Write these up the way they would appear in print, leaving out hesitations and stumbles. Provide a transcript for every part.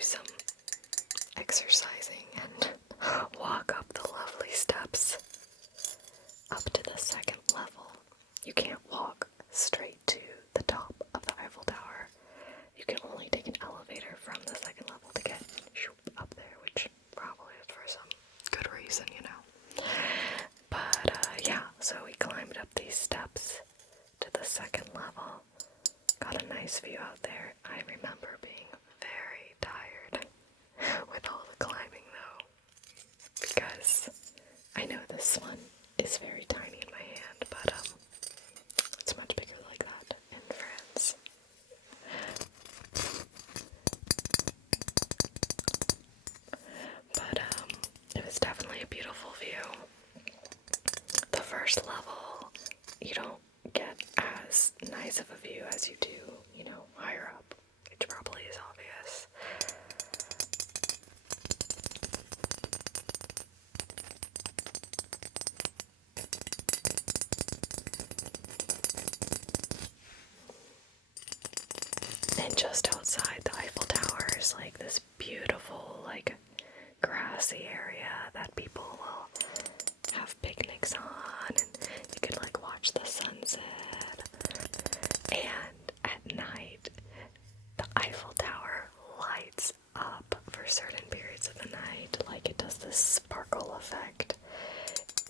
some exercising and walk up the lovely steps up to the second level. You can't walk straight to the top of the Eiffel Tower. You can only take an elevator from the second level to get up there, which probably is for some good reason, you know. But yeah, so we climbed up these steps to the second level. Got a nice view out there. I remember being very tired with all the climbing though, because I know this one is very tiny in my hand, but it's much bigger like that in France. But it was definitely a beautiful view. The first level, you don't get as nice of a view as you do, you know, higher up, which probably is obvious. And just outside the Eiffel Tower is like this beautiful, like, grassy area that people will have picnics on, and you can like watch the sunset. And at night, the Eiffel Tower lights up for certain periods of the night, like it does this sparkle effect.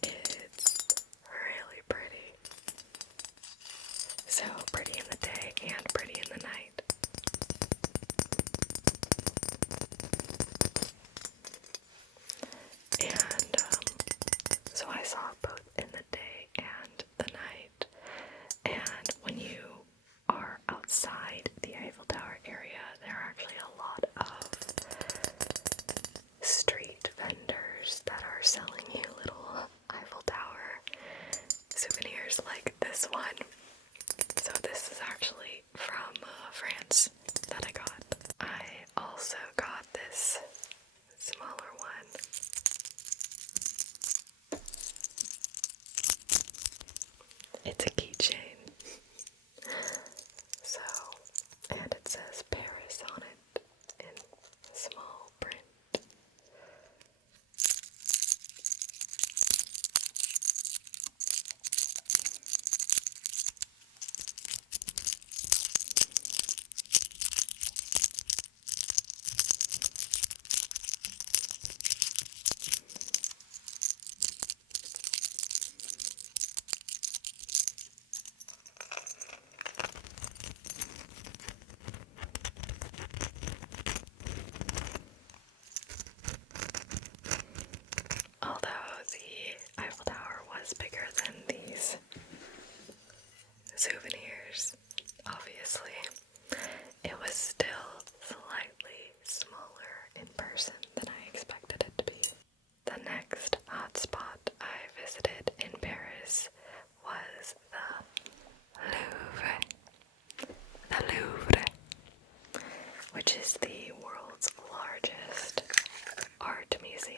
It's really pretty. So pretty in the day and pretty in the night. And so I saw it both in the day and the night. And when you are outside the Eiffel Tower area, there are actually a lot of street vendors that are selling you little Eiffel Tower souvenirs like this one. So this is actually from France that I got. I also got this smaller one. It's a keychain. So, and it says Paris on it in small print. Although the Eiffel Tower was bigger than these souvenirs, obviously, it was still slightly smaller in person than I expected it to be. The next hotspot I visited in Paris was the Louvre. The Louvre, which is the world's largest art museum.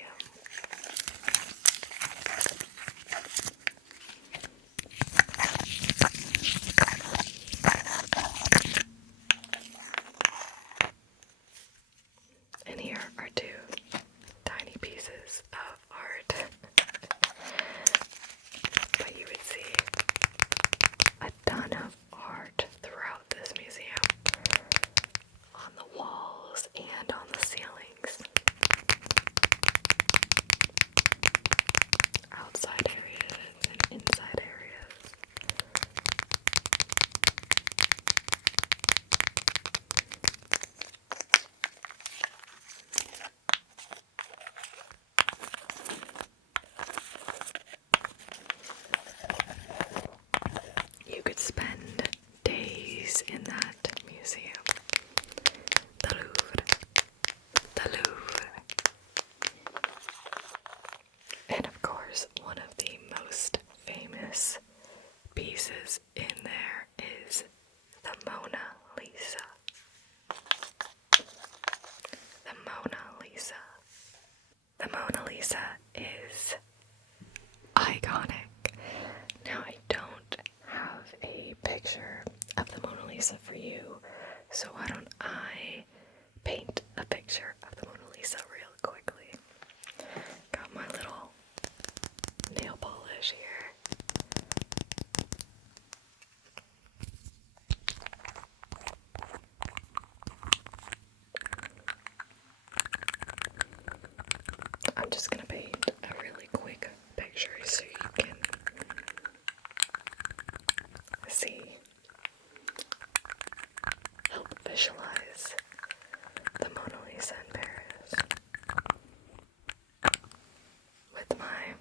And here are two tiny pieces of art. But you would see a ton of art throughout this museum, on the walls and on the ceilings, outside areas and inside areas. You could spend days in that museum. The Louvre. The Louvre. And of course, one of the most famous pieces in there is the Mona Lisa. The Mona Lisa. The Mona Lisa is iconic. Now, I don't have a picture of the Mona Lisa for you, so why don't I paint a picture visualize the Mona Lisa in Paris with my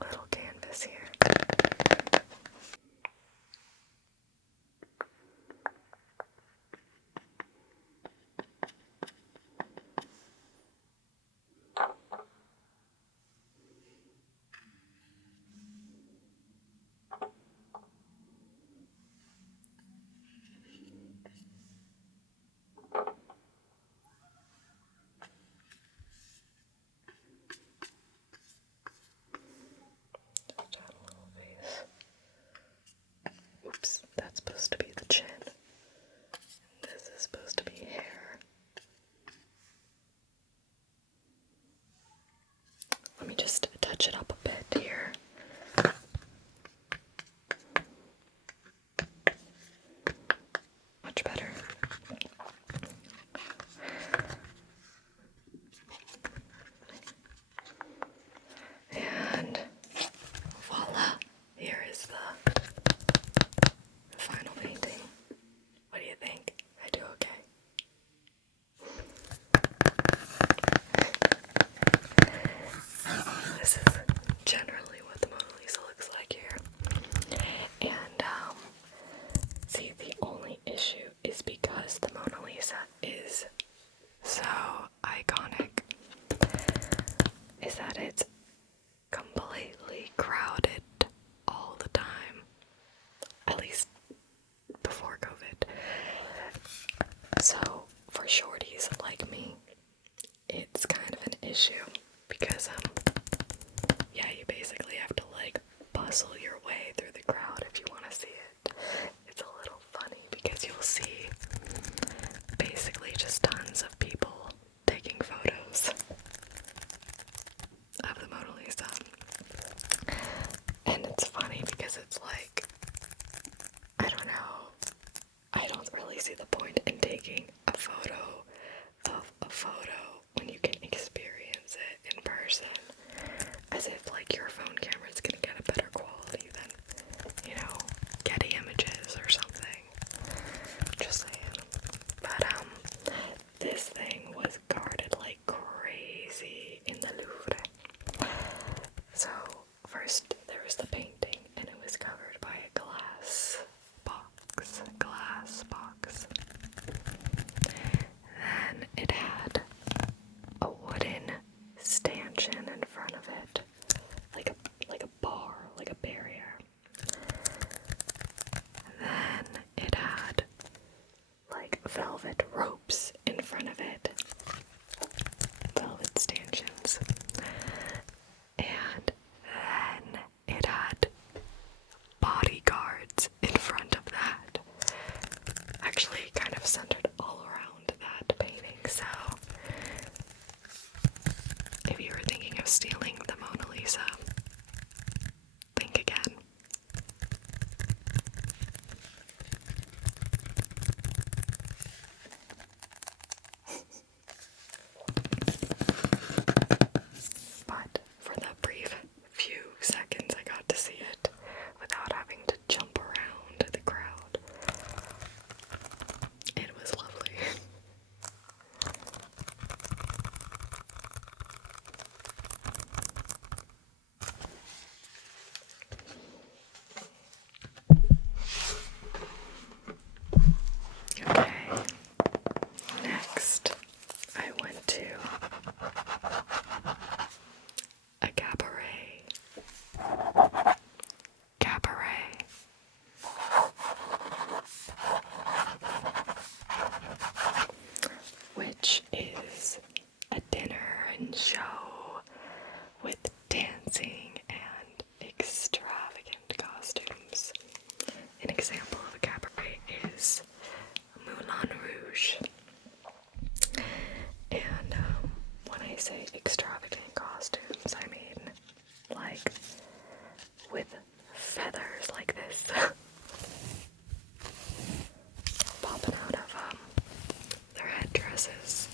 little canvas here. Oops, that's supposed to be the chin. This is supposed to be hair. Let me just touch it up a bit here. Much better. And voila, here is the final painting. What do you think? I do okay. This is generally what the Mona Lisa looks like here. And, see, the only issue is because the Mona Lisa is so iconic, is that it's completely crowded all the time. At least before COVID. So, for shorties like me, it's kind of an issue because, yeah, you basically have to, like, bustle your way through the crowd if you want to see it. It's a little funny because you'll see basically just tons of people taking photos of the Mona Lisa. And it's funny because it's like, I don't know, I don't really see the point in taking a photo of a photo when you can experience it in person, as if like your phone camera is gonna get a better quality than, you know, Getty Images or something. Just saying. But this thing was guarded like crazy in the Louvre. So first there was the painting, and it was covered by a glass box. Then it had a wooden stanchion in front of it, like a bar, like a barrier. Then it had like velvet ropes in front of it, velvet stanchions. And then it had bodyguards in front of that, actually kind of centered all around that painting. So if you were thinking of stealing the Mona Lisa, think again. But for the brief few seconds I got to see it without having to jump around the crowd, it was lovely. Okay, next I went to a cabaret. Which is a dinner and show with dancing and extravagant costumes. An example of a cabaret is Moulin Rouge. And when I say extravagant costumes, I mean like with feathers like this popping out of their headdresses,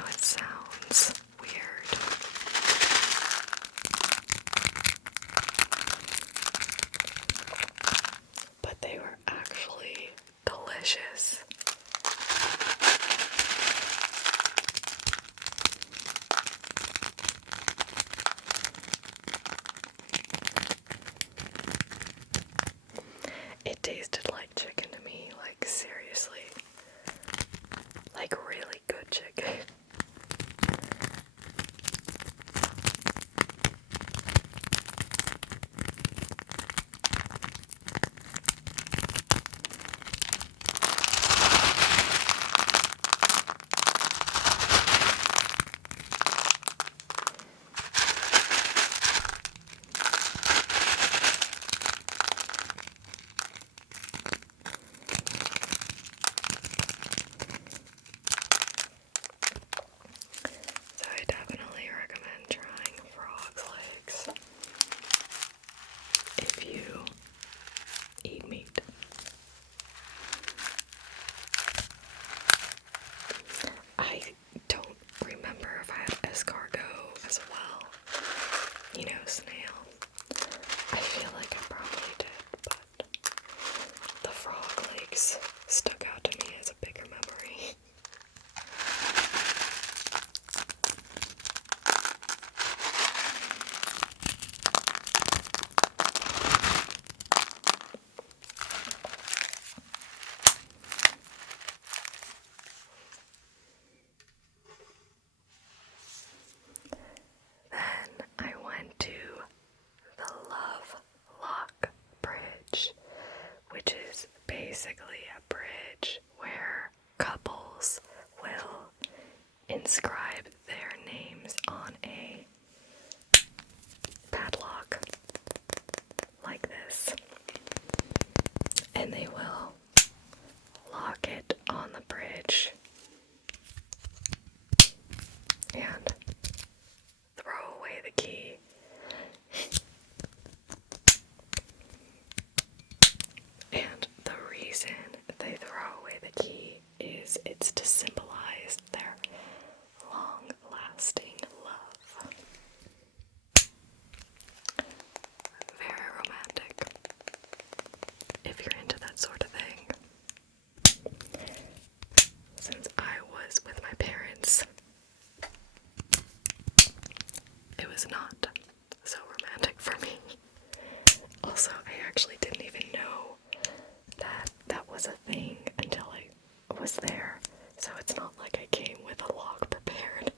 know it sounds weird, but they were actually delicious. It tasted like chicken to me, like seriously. Like really good chicken. So I definitely recommend trying frog's legs if you eat meat. I don't remember if I had escargot as well. You know, snail. I feel like I probably did, but the frog legs stuck out to me as a bigger memory. Then I went to the Louvre Bridge, which is basically a bridge where couples will inscribe their names on a padlock like this, and they will lock it on the bridge and throw away the key. And the reason they throw away the key is it's to symbolize their long-lasting love. Very romantic, if you're into that sort of thing. Since I was with my parents, it was not so romantic for me. Also, I actually didn't even know that that was a thing until I was there, so it's not like I came with a log prepared.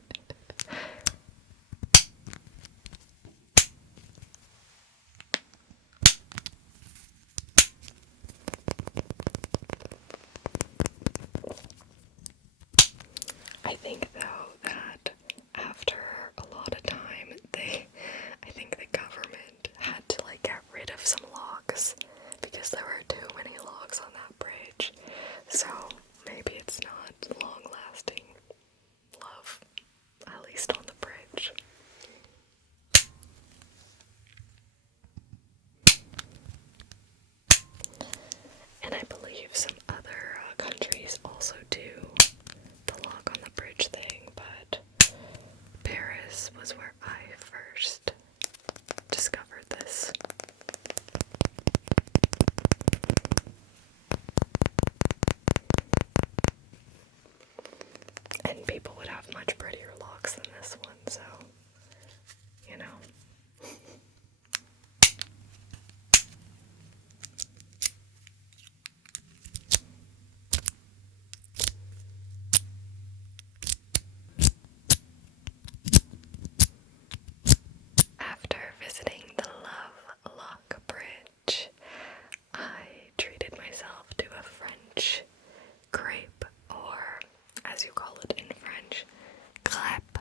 I think though that after a lot of time, I think the government had to like get rid of some logs because there were too many logs on that bridge. So maybe it's not long-lasting love, at least on the bridge. And I believe some other countries also do the log on the bridge thing, but Paris was where I first discovered this. And people would have much prettier locks than this one, so, you know. After visiting the Love Lock Bridge, I treated myself to a French crepe, or as you call it in French, crepe.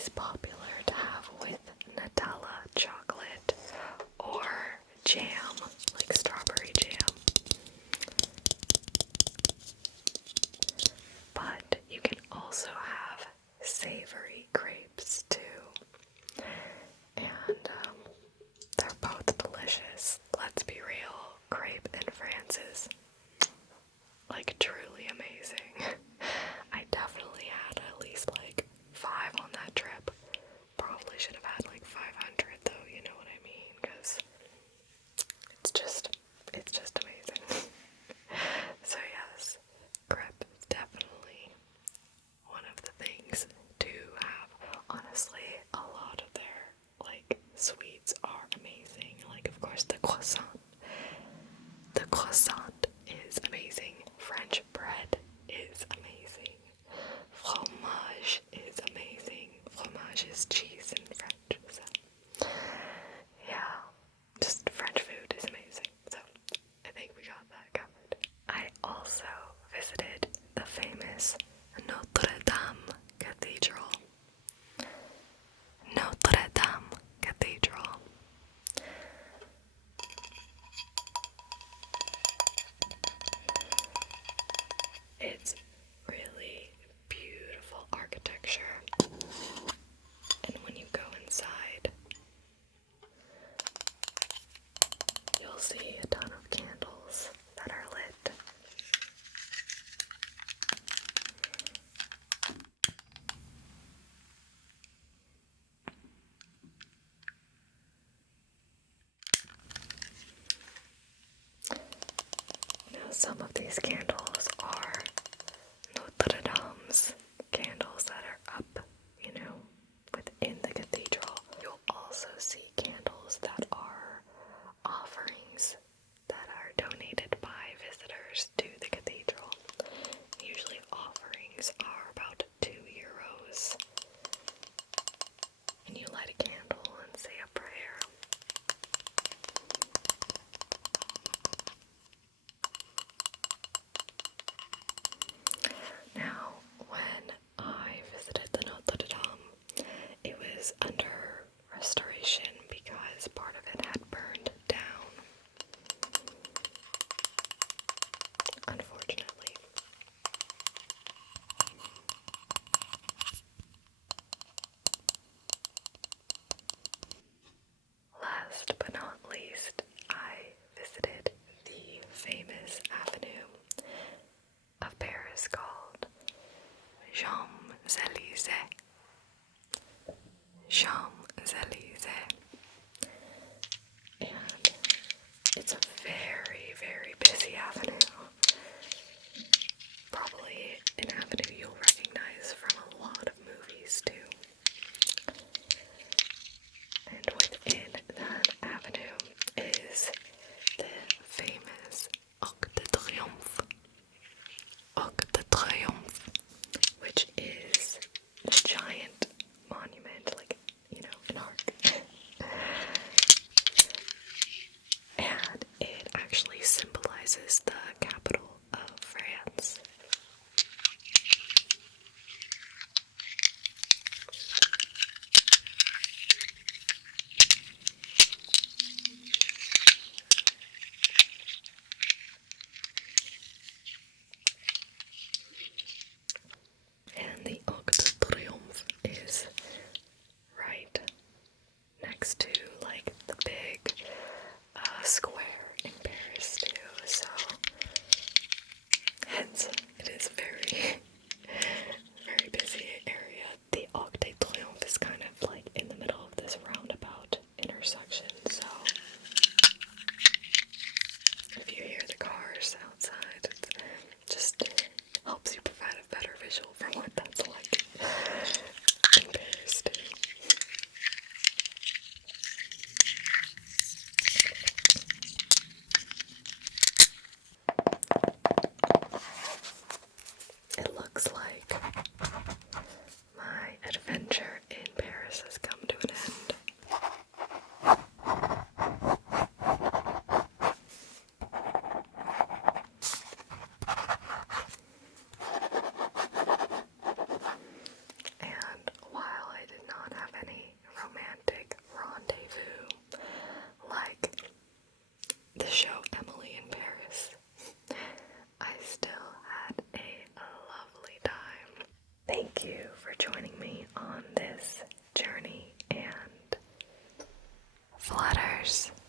is popular to have with Nutella chocolate or jam, like strawberry jam. But you can also have savory crepes too. And they're both delicious. Let's be real, crepe in France is like truly amazing. I definitely had at least like 5 on that trip. Probably should have had like 500 though, you know what I mean? Because it's just amazing. So yes, crepe is definitely one of the things to have. Honestly, a lot of their like sweets are amazing. Like of course the croissant. The croissant is amazing. French bread is amazing. Fromage is amazing. Fromage is cheese in French. So yeah, just French food is amazing. So I think we got that covered. I also visited the famous Notre Dame Cathedral. Notre Dame Cathedral. It's really beautiful architecture. And when you go inside, you'll see a ton of candles that are lit. Now, some of these candles are Notre Dame's candles that are up, you know, within the cathedral. You'll also see candles that are offerings that are donated by visitors to the cathedral. Usually offerings are about €2. And you light a candle and say a prayer. Now, when I visited the Notre Dame, it was under restoration because part of it had burned down, unfortunately. Last but not least, I visited the famous avenue of Paris called Champs-Élysées. Champs-Élysées. And it's a very, very busy avenue. Probably an avenue you'll recognize from a lot of movies too. And within that avenue is the famous Arc de Triomphe. Arc de Triomphe, which is a giant monument, like, you know, an arc stairs.